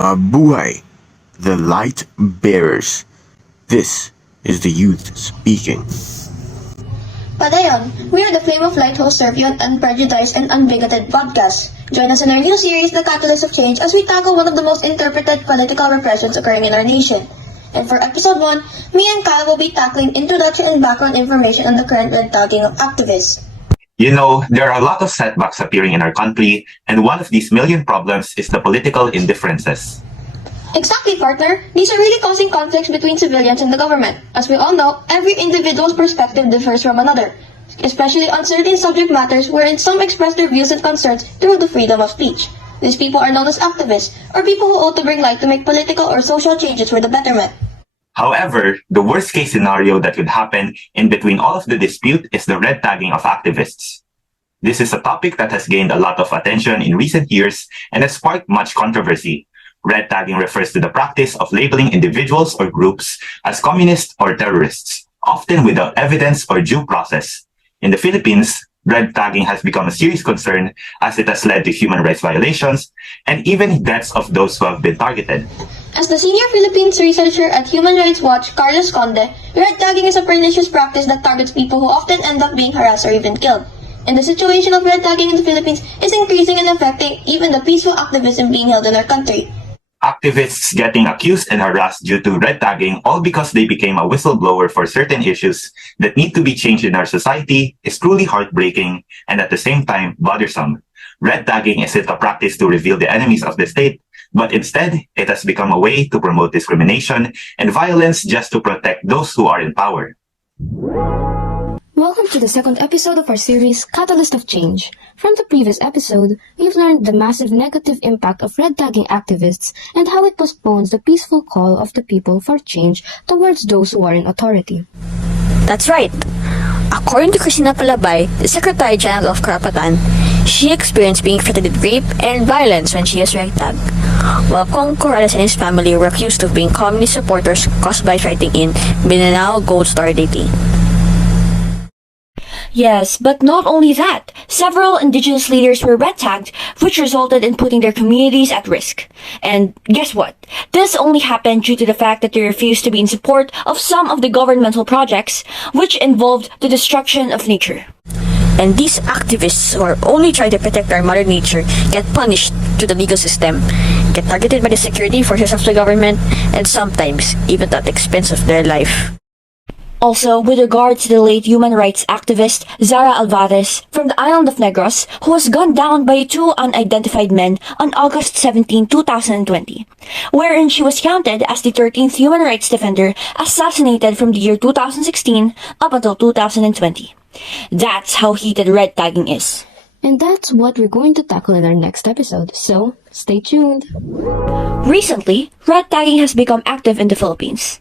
Mabuhay, the light bearers. This is the youth speaking. Padayon, we are the Flame of Light who will serve you an unprejudiced and unbigoted podcast. Join us in our new series, The Catalyst of Change, as we tackle one of the most interpreted political repressions occurring in our nation. And for episode 1, me and Kyle will be tackling introduction and background information on the current red tagging of activists. You know, there are a lot of setbacks appearing in our country, and one of these million problems is the political indifferences. Exactly, partner. These are really causing conflicts between civilians and the government. As we all know, every individual's perspective differs from another, especially on certain subject matters wherein some express their views and concerns through the freedom of speech. These people are known as activists, or people who ought to bring light to make political or social changes for the betterment. However, the worst case scenario that could happen in between all of the dispute is the red tagging of activists. This is a topic that has gained a lot of attention in recent years and has sparked much controversy. Red tagging refers to the practice of labeling individuals or groups as communists or terrorists, often without evidence or due process. In the Philippines, red tagging has become a serious concern as it has led to human rights violations and even deaths of those who have been targeted. As the senior Philippines researcher at Human Rights Watch, Carlos Conde, red tagging is a pernicious practice that targets people who often end up being harassed or even killed. And the situation of red tagging in the Philippines is increasing and affecting even the peaceful activism being held in our country. Activists getting accused and harassed due to red tagging all because they became a whistleblower for certain issues that need to be changed in our society is truly heartbreaking and at the same time bothersome. Red tagging isn't a practice to reveal the enemies of the state, but instead it has become a way to promote discrimination and violence just to protect those who are in power. Welcome to the second episode of our series, Catalyst of Change. From the previous episode, we've learned the massive negative impact of red tagging activists and how it postpones the peaceful call of the people for change towards those who are in authority. That's right. According to Cristina Palabay, the Secretary General of Karapatan, she experienced being threatened with rape and violence when she was red tagged, while Kong Corrales and his family were accused of being communist supporters caused by writing in Mindanao Gold Star dating. Yes, but not only that. Several indigenous leaders were red tagged, which resulted in putting their communities at risk. And guess what? This only happened due to the fact that they refused to be in support of some of the governmental projects, which involved the destruction of nature. And these activists who are only trying to protect our mother nature get punished through the legal system, get targeted by the security forces of the government, and sometimes even at the expense of their life. Also, with regard to the late human rights activist Zara Alvarez from the island of Negros, who was gunned down by two unidentified men on August 17, 2020, wherein she was counted as the 13th human rights defender assassinated from the year 2016 up until 2020. That's how heated red tagging is. And that's what we're going to tackle in our next episode, so stay tuned. Recently, red tagging has become active in the Philippines.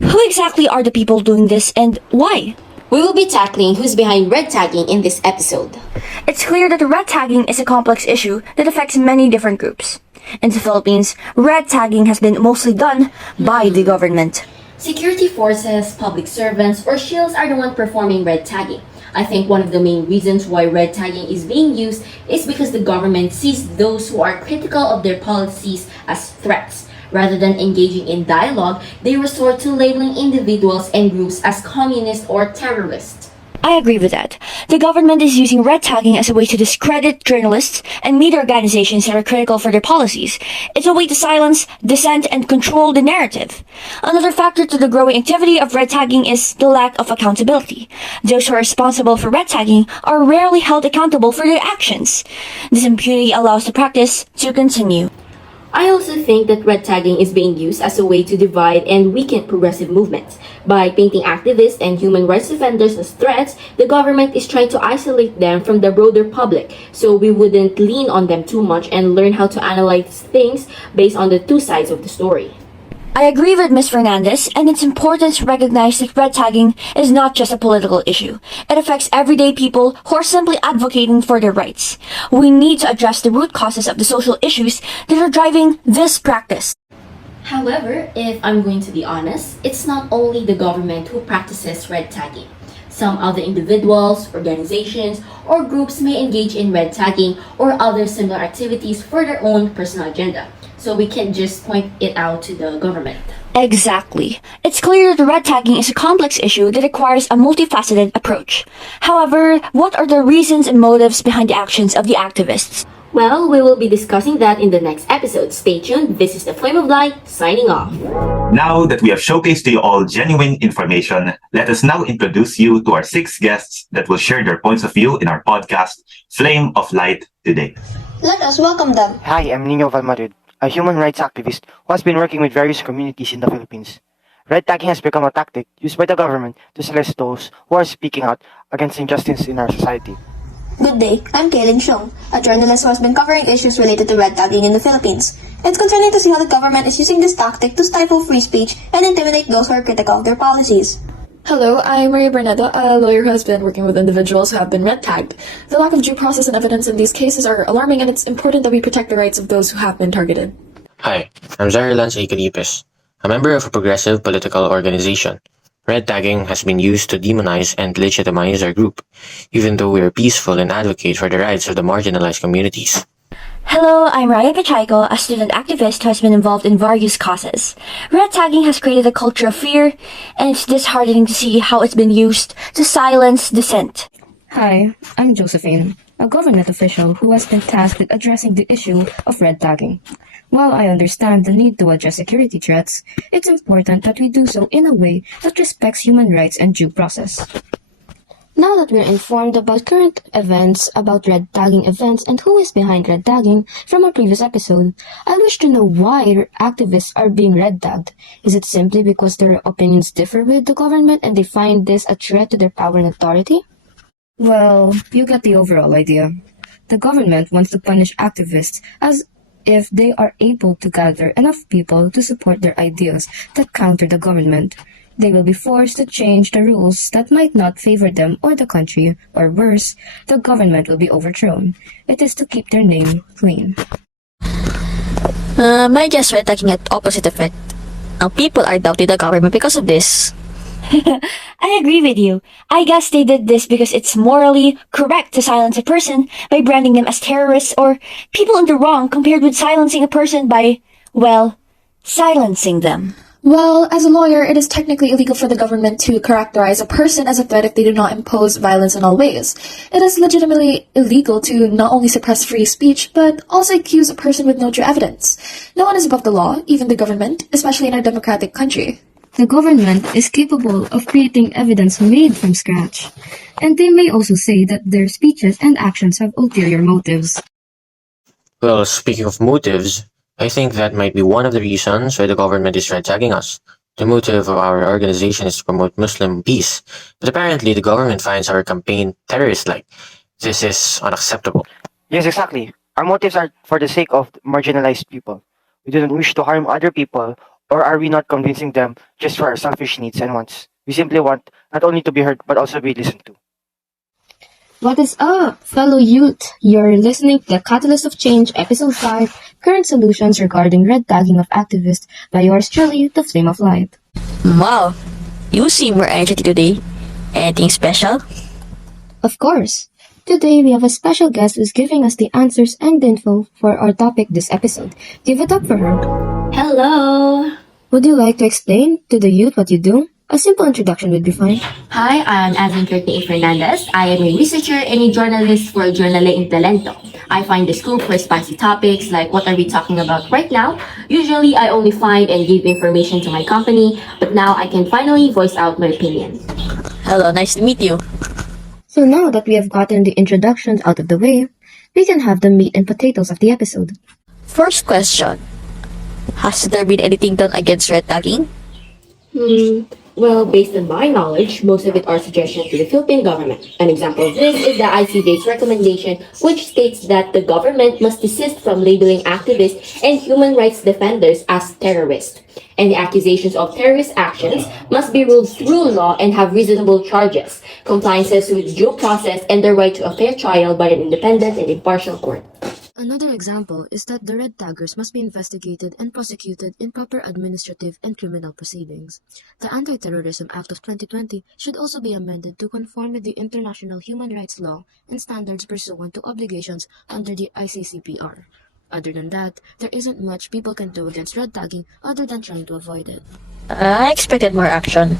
Who exactly are the people doing this and why? We will be tackling who's behind red tagging in this episode. It's clear that red tagging is a complex issue that affects many different groups. In the Philippines, red tagging has been mostly done by the government. Security forces, public servants, or shills are the ones performing red tagging. I think one of the main reasons why red tagging is being used is because the government sees those who are critical of their policies as threats. Rather than engaging in dialogue, they resort to labeling individuals and groups as communist or terrorist. I agree with that. The government is using red tagging as a way to discredit journalists and media organizations that are critical for their policies. It's a way to silence, dissent, and control the narrative. Another factor to the growing activity of red tagging is the lack of accountability. Those who are responsible for red tagging are rarely held accountable for their actions. This impunity allows the practice to continue. I also think that red tagging is being used as a way to divide and weaken progressive movements. By painting activists and human rights defenders as threats, the government is trying to isolate them from the broader public, so we wouldn't lean on them too much and learn how to analyze things based on the two sides of the story. I agree with Ms. Fernandez, and it's important to recognize that red tagging is not just a political issue. It affects everyday people who are simply advocating for their rights. We need to address the root causes of the social issues that are driving this practice. However, if I'm going to be honest, it's not only the government who practices red tagging. Some other individuals, organizations, or groups may engage in red tagging or other similar activities for their own personal agenda. So we can just point it out to the government. Exactly. It's clear that red tagging is a complex issue that requires a multifaceted approach. However, what are the reasons and motives behind the actions of the activists? Well, we will be discussing that in the next episode. Stay tuned. This is the Flame of Light signing off. Now that we have showcased to you all genuine information, let us now introduce you to our 6 guests that will share their points of view in our podcast, Flame of Light, today. Let us welcome them. Hi, I'm Nino Valmadrid, a human rights activist who has been working with various communities in the Philippines. Red tagging has become a tactic used by the government to silence those who are speaking out against injustice in our society. Good day, I'm Kaylin Xiong, a journalist who has been covering issues related to red tagging in the Philippines. It's concerning to see how the government is using this tactic to stifle free speech and intimidate those who are critical of their policies. Hello, I'm Maria Bernardo, a lawyer who has been working with individuals who have been red tagged. The lack of due process and evidence in these cases are alarming, and it's important that we protect the rights of those who have been targeted. Hi, I'm Zaire Lance Icaripes, a member of a progressive political organization. Red tagging has been used to demonize and legitimize our group, even though we are peaceful and advocate for the rights of the marginalized communities. Hello, I'm Raya Pacheco, a student activist who has been involved in various causes. Red tagging has created a culture of fear, and it's disheartening to see how it's been used to silence dissent. Hi, I'm Josephine, a government official who has been tasked with addressing the issue of red tagging. While I understand the need to address security threats, it's important that we do so in a way that respects human rights and due process. Now that we're informed about current events about red tagging events and who is behind red tagging from our previous episode, I wish to know why activists are being red tagged. Is it simply because their opinions differ with the government and they find this a threat to their power and authority? Well, you get the overall idea. The government wants to punish activists as if they are able to gather enough people to support their ideas that counter the government. They will be forced to change the rules that might not favor them or the country, or worse, the government will be overthrown. It is to keep their name clean. My just red tagging at opposite effect. Now people are doubting the government because of this. I agree with you. I guess they did this because it's morally correct to silence a person by branding them as terrorists or people in the wrong compared with silencing a person by, well, silencing them. Well, as a lawyer, it is technically illegal for the government to characterize a person as a threat if they do not impose violence in all ways. It is legitimately illegal to not only suppress free speech, but also accuse a person with no true evidence. No one is above the law, even the government, especially in a democratic country. The government is capable of creating evidence made from scratch, and they may also say that their speeches and actions have ulterior motives. Well, speaking of motives, I think that might be one of the reasons why the government is red tagging us. The motive of our organization is to promote Muslim peace, but apparently the government finds our campaign terrorist-like. This is unacceptable. Yes, exactly. Our motives are for the sake of marginalized people. We do not wish to harm other people, or are we not convincing them just for our selfish needs and wants? We simply want not only to be heard, but also be listened to. What is up, fellow youth? You're listening to the Catalyst of Change, Episode 5, Current Solutions Regarding Red Tagging of Activists by yours truly, The Flame of Light. Wow, you seem more energetic today. Anything special? Of course. Today, we have a special guest who's giving us the answers and info for our topic this episode. Give it up for her. Hello! Would you like to explain to the youth what you do? A simple introduction would be fine. Hi, I'm Advin Curtin Fernandez. I am a researcher and a journalist for Journale in Talento. I find the scoop for spicy topics like what are we talking about right now. Usually, I only find and give information to my company, but now I can finally voice out my opinion. Hello, nice to meet you. So now that we have gotten the introductions out of the way, we can have the meat and potatoes of the episode. First question. Has there been anything done against red tagging? Well, based on my knowledge, most of it are suggestions to the Philippine government. An example of this is the ICJ's recommendation, which states that the government must desist from labeling activists and human rights defenders as terrorists. And the accusations of terrorist actions must be ruled through law and have reasonable charges, compliances with due process, and the right to a fair trial by an independent and impartial court. Another example is that the red taggers must be investigated and prosecuted in proper administrative and criminal proceedings. The Anti-Terrorism Act of 2020 should also be amended to conform with the international human rights law and standards pursuant to obligations under the ICCPR. Other than that, there isn't much people can do against red tagging other than trying to avoid it. I expected more action.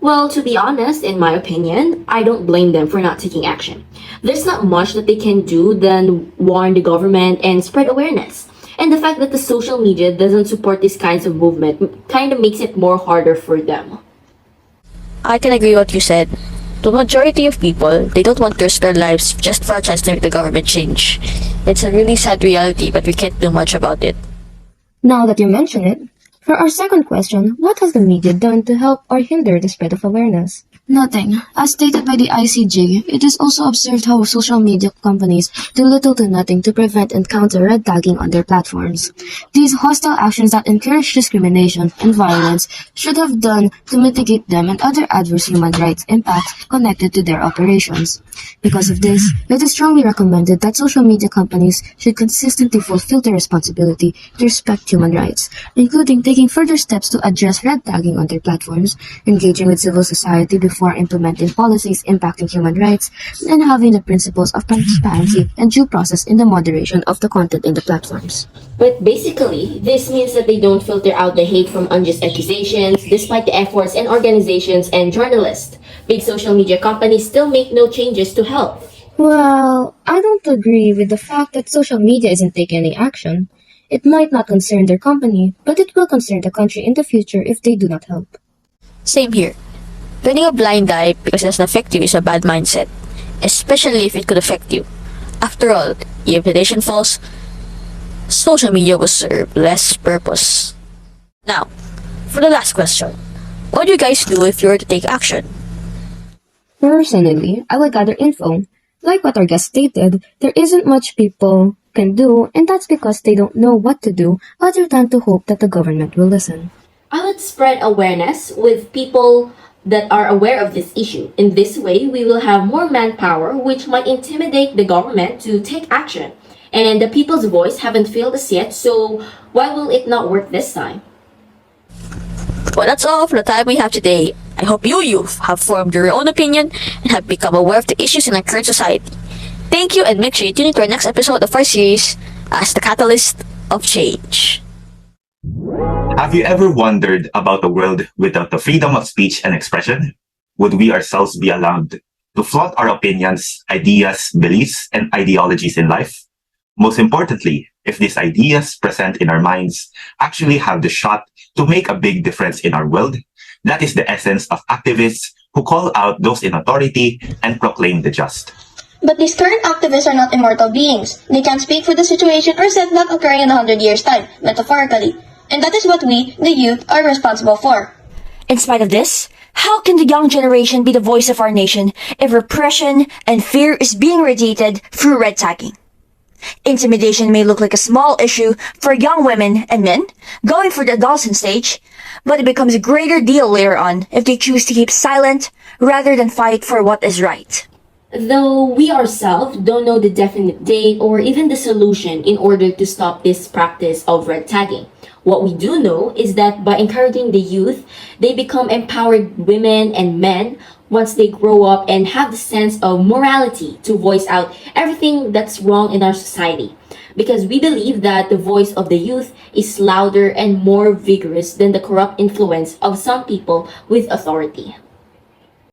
Well, to be honest, in my opinion, I don't blame them for not taking action. There's not much that they can do than warn the government and spread awareness. And the fact that the social media doesn't support these kinds of movement kind of makes it more harder for them. I can agree with what you said. The majority of people, they don't want to risk their lives just for a chance to make the government change. It's a really sad reality, but we can't do much about it. Now that you mention it, for our second question, what has the media done to help or hinder the spread of awareness? Nothing. As stated by the ICJ, it is also observed how social media companies do little to nothing to prevent and counter red tagging on their platforms. These hostile actions that encourage discrimination and violence should have done to mitigate them and other adverse human rights impacts connected to their operations. Because of this, it is strongly recommended that social media companies should consistently fulfill their responsibility to respect human rights, including taking further steps to address red tagging on their platforms, engaging with civil society before implementing policies impacting human rights, and having the principles of transparency and due process in the moderation of the content in the platforms. But basically, this means that they don't filter out the hate from unjust accusations, despite the efforts and organizations and journalists. Big social media companies still make no changes to help. Well, I don't agree with the fact that social media isn't taking any action. It might not concern their company, but it will concern the country in the future if they do not help. Same here. Turning a blind eye because it doesn't affect you is a bad mindset, especially if it could affect you. After all, if the nation falls, social media will serve less purpose. Now, for the last question, what do you guys do if you were to take action? Personally, I would gather info. Like what our guest stated, there isn't much people can do, and that's because they don't know what to do other than to hope that the government will listen. I would spread awareness with people that are aware of this issue. In this way, we will have more manpower, which might intimidate the government to take action. And the people's voice haven't failed us yet, so why will it not work this time? Well, that's all for the time we have today. I hope you youth have formed your own opinion and have become aware of the issues in our current society. Thank you, and make sure you tune into our next episode of our series as the Catalyst of Change. Have you ever wondered about a world without the freedom of speech and expression? Would we ourselves be allowed to flaunt our opinions, ideas, beliefs, and ideologies in life? Most importantly, if these ideas present in our minds actually have the shot to make a big difference in our world, that is the essence of activists who call out those in authority and proclaim the just. But these current activists are not immortal beings. They can't speak for the situation or setback occurring in 100 years' time, metaphorically. And that is what we, the youth, are responsible for. In spite of this, how can the young generation be the voice of our nation if repression and fear is being radiated through red tagging? Intimidation may look like a small issue for young women and men going through the adolescent stage, but it becomes a greater deal later on if they choose to keep silent rather than fight for what is right. Though we ourselves don't know the definite date or even the solution in order to stop this practice of red tagging. What we do know is that by encouraging the youth, they become empowered women and men once they grow up and have the sense of morality to voice out everything that's wrong in our society. Because we believe that the voice of the youth is louder and more vigorous than the corrupt influence of some people with authority.